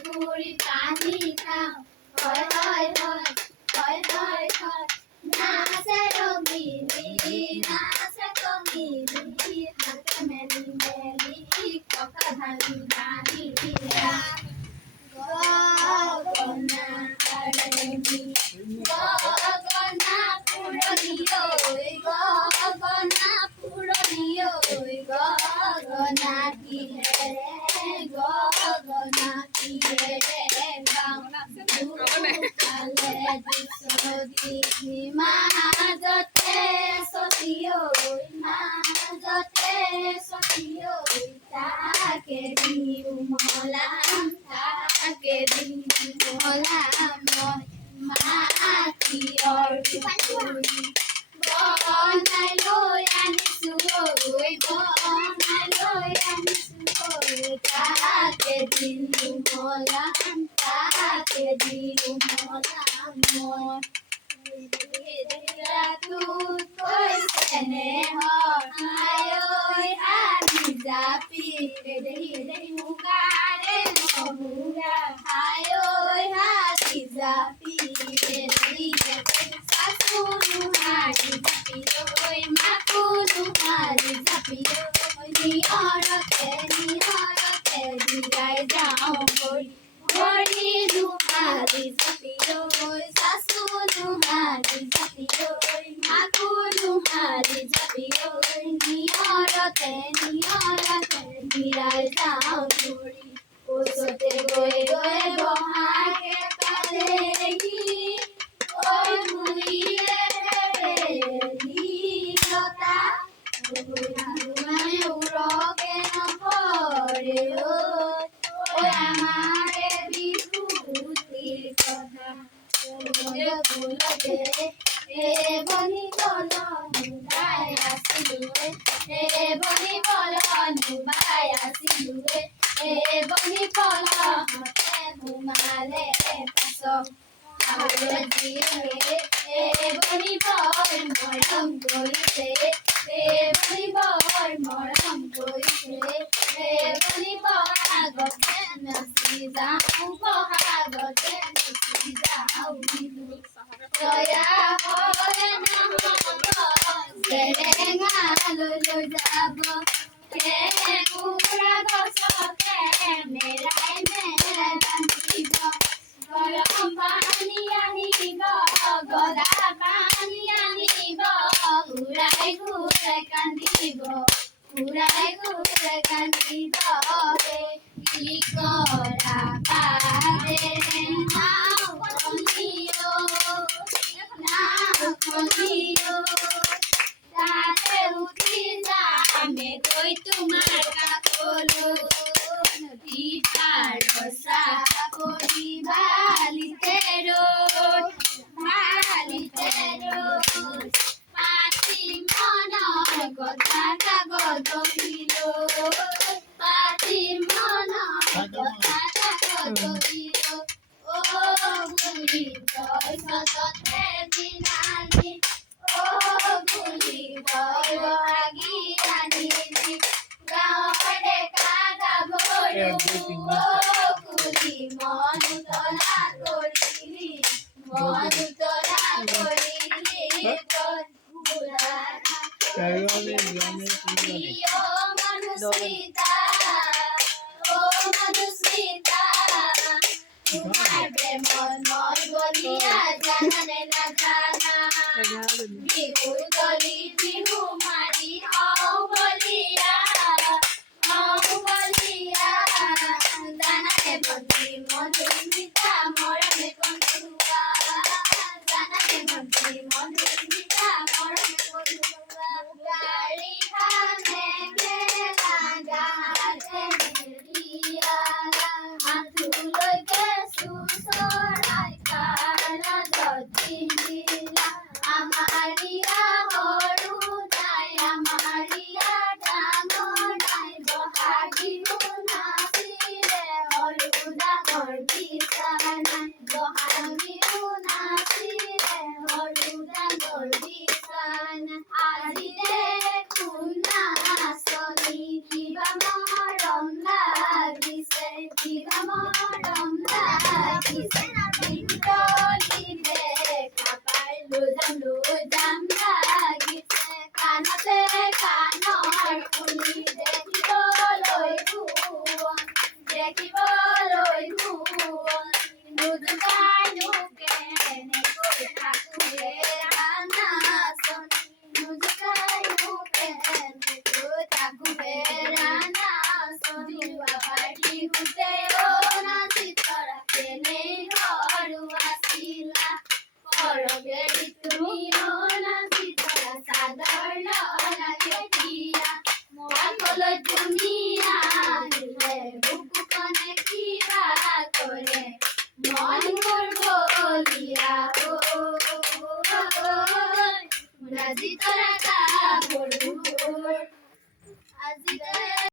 পুকুরি পানি খাও হয় হয় হয় হয় হয় হয় নাচে রঙিনী নাচে কমিনি হাতে মেলি মেলি কথা ধানি ধানি গগনা আরমি গগনা পুরনিও গগনা পুরনিও গগনা কি হে গগনা কি হে মাজতে সতিও মাজতে সতিও তাকে দিও মলাম তাকে দিও মলাম মাটিৰ পুখুৰী বনাই লৈ আনিছো বনাই লৈ আনিছো তাকে দিও মলাম তাকে দিও মলাম মই কৈছে নেহৰ আয়ৈ আনি জাপি মুগাৰে মহুৰা আয়ৈ আনি জাপি শাশুনো হাৰি জাপি মাকো নোহাৰি জাপি নিয়ৰতে বিৰাই যাওঁ ভৰি নোহাৰি জাপি শাশু নোহাৰি জাপি মাকো নোহাৰি জাপি নিয়ৰতে বিৰাই যাওঁ ভৰি ওচৰতে গৈ গৈ বহাগে পালেহি ঐ ভুৰিয়ে লীলতা মানে উৰকে নপৰে ঐ আমাৰে বিভূতিৰ কথা ফুলতে বনি বলনুবাই আছিলো বনি বলনুবাই আছিলো বনি বলহতে সোমালে পাছত বনি বৰ মৰম কৰিছে বনি বৰ মৰম কৰিছে বনি বহাগতে নাচি যাওঁ বহাগতে নাচি যাওঁ জয়া হলে নহব জেৰেঙালৈ লৈ যাব কুকুৰা গছতে মেৰাই মেৰাই বান্ধিব গৰম পানী আনিব গদা পানী আনিব ঘূৰাই ঘূৰাই কান্দিব ঘূৰাই ঘূৰাই কান্দিব কি কৰা পাৰে নাও তাতে উঠি যামে গৈ তোমাৰ কাষলৈ নদী পাৰ বচা কৰি বালিতে ৰৈ পাতি মনৰ কথা কাগজলৈ পাতি মনৰ কথা কাগজলৈ বুলি তই সততে দিনালি বুলি তই বহাগী আনিলি গাঁৱৰ ডেকা গাভৰু বুলি মন উতলা কৰিলি মন উতলা কৰিলি মনুস্মিতা মনুস্মিতা তোমাৰ প্ৰেমৰ মই বলিয়া জানানে নাজানা বিহুৰ গলি বিহু মাৰি হওঁ বলিয়া জানানে ভণ্টি মধুস্মিতা মৰমে কন্দুৱা জানানে ভণ্টি মধুস্মিতা মৰমে কন্দুৱা গাড়ী খানে কেলা গাতে মেলিয়া আঁঠুলৈকে চৰাই কাণত দিলা আমাৰ বাজিতে